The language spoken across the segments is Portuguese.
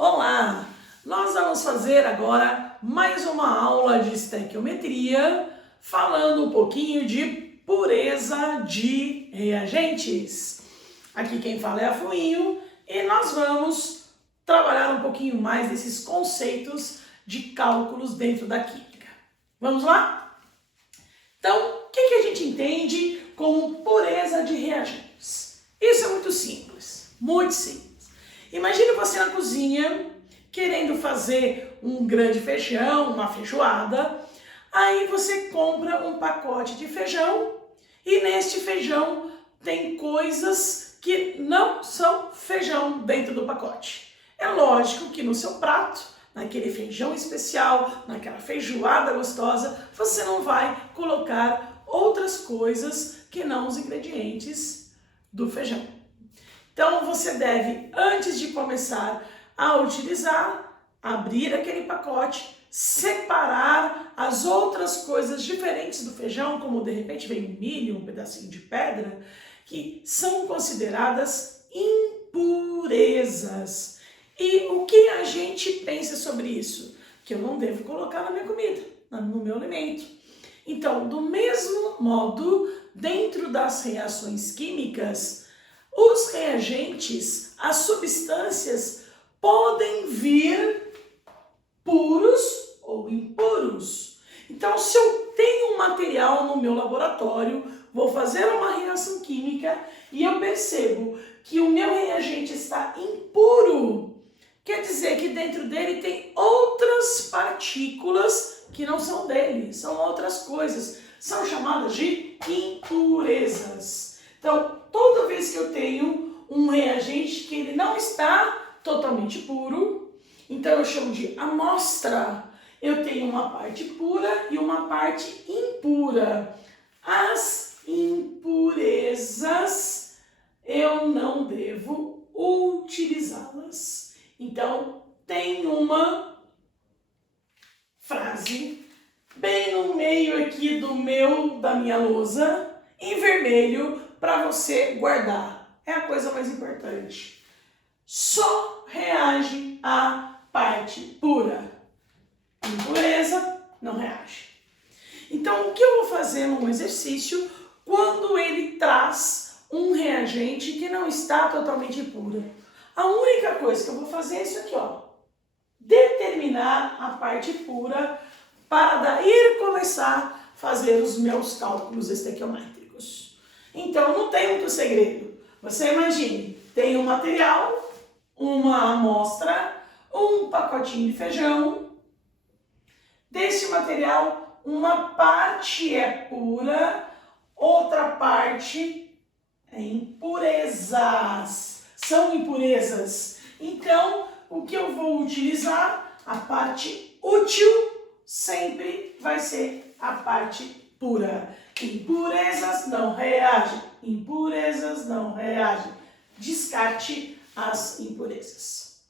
Olá! Nós vamos fazer agora mais uma aula de estequiometria, falando um pouquinho de pureza de reagentes. Aqui quem fala é a Fuinho e nós vamos trabalhar um pouquinho mais desses conceitos de cálculos dentro da química. Vamos lá? Então, o que a gente entende como pureza de reagentes? Isso é muito simples, muito simples. Imagine você na cozinha, querendo fazer um grande feijão, uma feijoada, aí você compra um pacote de feijão e neste feijão tem coisas que não são feijão dentro do pacote. É lógico que no seu prato, naquele feijão especial, naquela feijoada gostosa, você não vai colocar outras coisas que não os ingredientes do feijão. Então você deve, antes de começar a utilizar, abrir aquele pacote, separar as outras coisas diferentes do feijão, como de repente vem um milho, um pedacinho de pedra, que são consideradas impurezas. E o que a gente pensa sobre isso? Que eu não devo colocar na minha comida, no meu alimento. Então, do mesmo modo, dentro das reações químicas, os reagentes, as substâncias, podem vir puros ou impuros. Então, se eu tenho um material no meu laboratório, vou fazer uma reação química e eu percebo que o meu reagente está impuro, quer dizer que dentro dele tem outras partículas que não são dele, são outras coisas, são chamadas de impurezas. Então, toda vez que eu tenho um reagente que ele não está totalmente puro, então eu chamo de amostra. Eu tenho uma parte pura e uma parte impura. As impurezas eu não devo utilizá-las. Então, tem uma frase bem no meio aqui da minha lousa, em vermelho, para você guardar. É a coisa mais importante. Só reage a parte pura. Impureza não reage. Então, o que eu vou fazer num exercício quando ele traz um reagente que não está totalmente puro? A única coisa que eu vou fazer é isso aqui, ó. Determinar a parte pura para daí começar a fazer os meus cálculos estequiométricos. Então, não tem muito segredo. Você imagine, tem um material, uma amostra, um pacotinho de feijão. Desse material, uma parte é pura, outra parte é impurezas. São impurezas. Então, o que eu vou utilizar? A parte útil sempre vai ser a parte pura. Impurezas não reagem. Impurezas não reagem. Descarte as impurezas.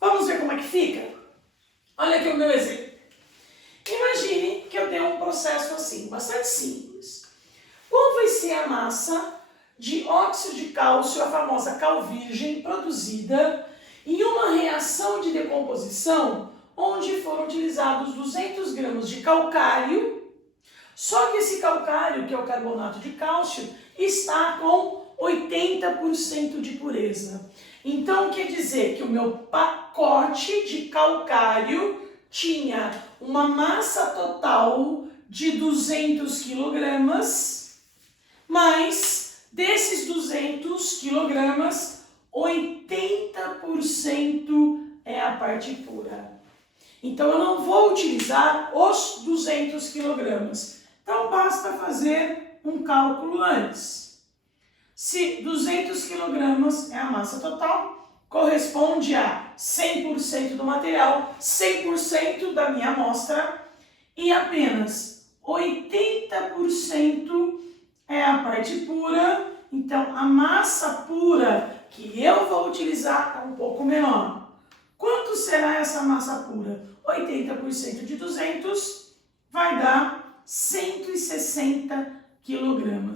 Vamos ver como é que fica? Olha aqui o meu exemplo. Imagine que eu tenho um processo assim, bastante simples. Qual vai ser a massa de óxido de cálcio, a famosa cal virgem, produzida em uma reação de decomposição onde foram utilizados 200 gramas de calcário, só que esse calcário, que é o carbonato de cálcio, está com 80% de pureza. Então, quer dizer que o meu pacote de calcário tinha uma massa total de 200 kg, mas desses 200 kg, 80% é a parte pura. Então, eu não vou utilizar os 200 kg. Então, basta fazer um cálculo antes. Se 200 kg é a massa total, corresponde a 100% do material, 100% da minha amostra, e apenas 80% é a parte pura. Então, a massa pura que eu vou utilizar é um pouco menor. Quanto será essa massa pura? 80% de 200 vai dar 160 kg.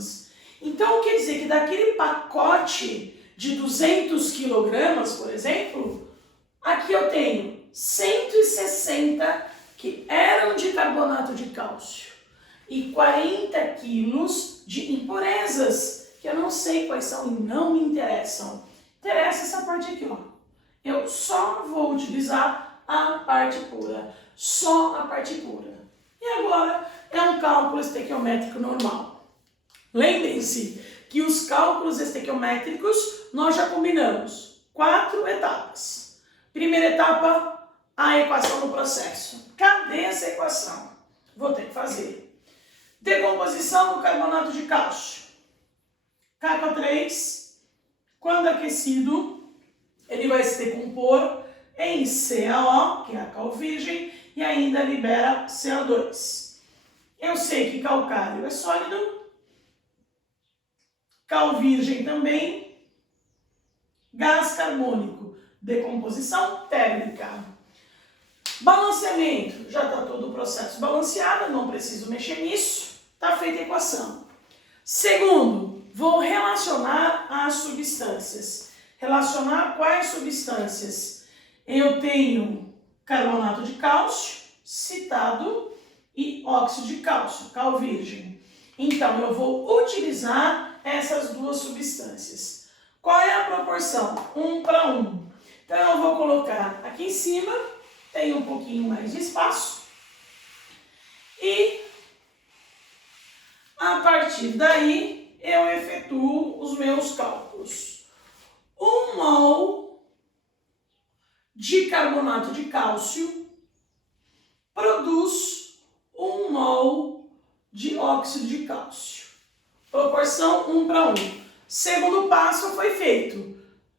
Então, quer dizer que daquele pacote de 200 kg, por exemplo, Aqui eu tenho 160 que eram de carbonato de cálcio e 40 quilos de impurezas, que eu não sei quais são e não me interessam. Interessa essa parte aqui, ó. Eu só vou utilizar a parte pura, só a parte pura. E agora é um cálculo estequiométrico normal. Lembrem-se que os cálculos estequiométricos nós já combinamos 4 etapas. Primeira etapa, a equação do processo. Cadê essa equação? Vou ter que fazer. Decomposição do carbonato de cálcio. KCO3, quando aquecido, ele vai se decompor em CaO, que é a cal virgem, e ainda libera CO2. Eu sei que calcário é sólido, cal virgem também, gás carbônico, decomposição térmica. Balanceamento, já está todo o processo balanceado, não preciso mexer nisso, está feita a equação. Segundo, vou relacionar as substâncias. Relacionar quais substâncias? Eu tenho carbonato de cálcio, citado, e óxido de cálcio, cal virgem. Então, eu vou utilizar essas duas substâncias. Qual é a proporção? 1 para 1. Então, eu vou colocar aqui em cima, tem um pouquinho mais de espaço. E, a partir daí, eu efetuo os meus cálculos. 1 mol de carbonato de cálcio produz 1 mol de óxido de cálcio. Proporção 1 para 1. Segundo passo foi feito,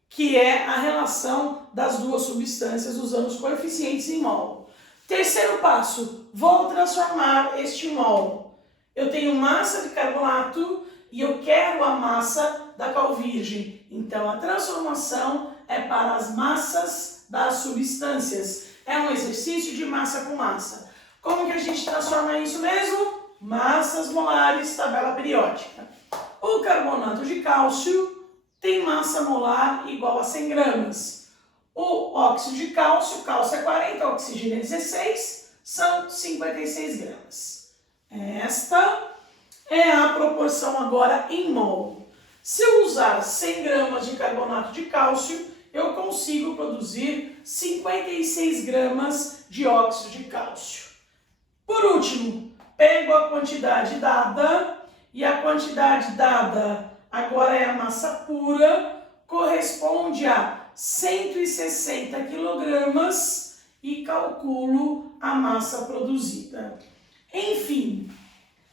que é a relação das duas substâncias usando os coeficientes em mol. Terceiro passo, vou transformar este mol. Eu tenho massa de carbonato e eu quero a massa da cal virgem. Então a transformação é para as massas das substâncias. É um exercício de massa com massa. Como que a gente transforma isso mesmo? Massas molares, tabela periódica. O carbonato de cálcio tem massa molar igual a 100 gramas. O óxido de cálcio, cálcio é 40, oxigênio é 16, são 56 gramas. Esta é a proporção agora em mol. Se eu usar 100 gramas de carbonato de cálcio, eu consigo produzir 56 gramas de óxido de cálcio. Por último, pego a quantidade dada, e a quantidade dada agora é a massa pura, corresponde a 160 quilogramas e calculo a massa produzida. Enfim,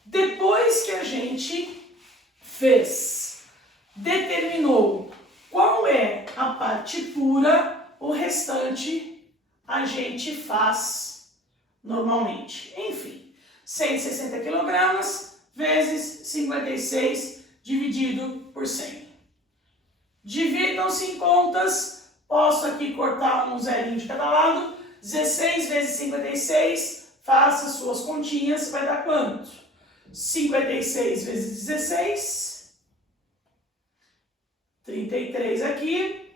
depois que a gente determinou qual é a parte pura, o restante a gente faz normalmente. Enfim, 160 quilogramas vezes 56 dividido por 100. Dividam-se em contas, posso aqui cortar um zerinho de cada lado, 16 vezes 56, faça suas continhas, vai dar quanto? 56 vezes 16, 33 aqui,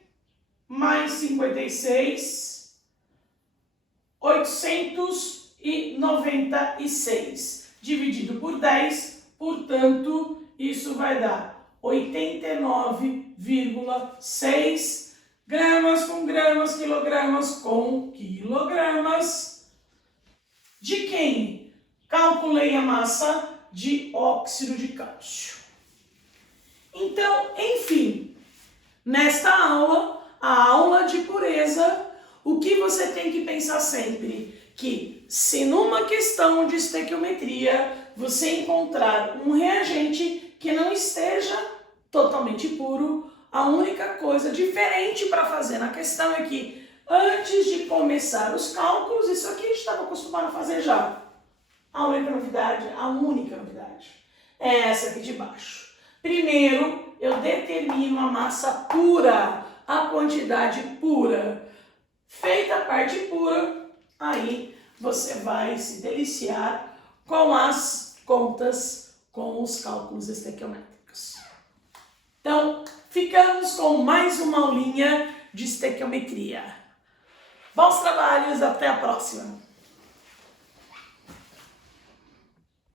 mais 56, 896, dividido por 10, portanto, isso vai dar 89,6 gramas com gramas, quilogramas com quilogramas. De quem? Calculei a massa de óxido de cálcio. Então, enfim, nesta aula, a aula de pureza, o que você tem que pensar sempre? Que se numa questão de estequiometria você encontrar um reagente que não esteja totalmente puro, a única coisa diferente para fazer na questão é que antes de começar os cálculos, isso aqui a gente estava acostumado a fazer já. A única novidade é essa aqui de baixo. Primeiro, eu determino a massa pura, a quantidade pura. Feita a parte pura, aí você vai se deliciar com as contas, com os cálculos estequiométricos. Então, ficamos com mais uma aulinha de estequiometria. Bons trabalhos, até a próxima!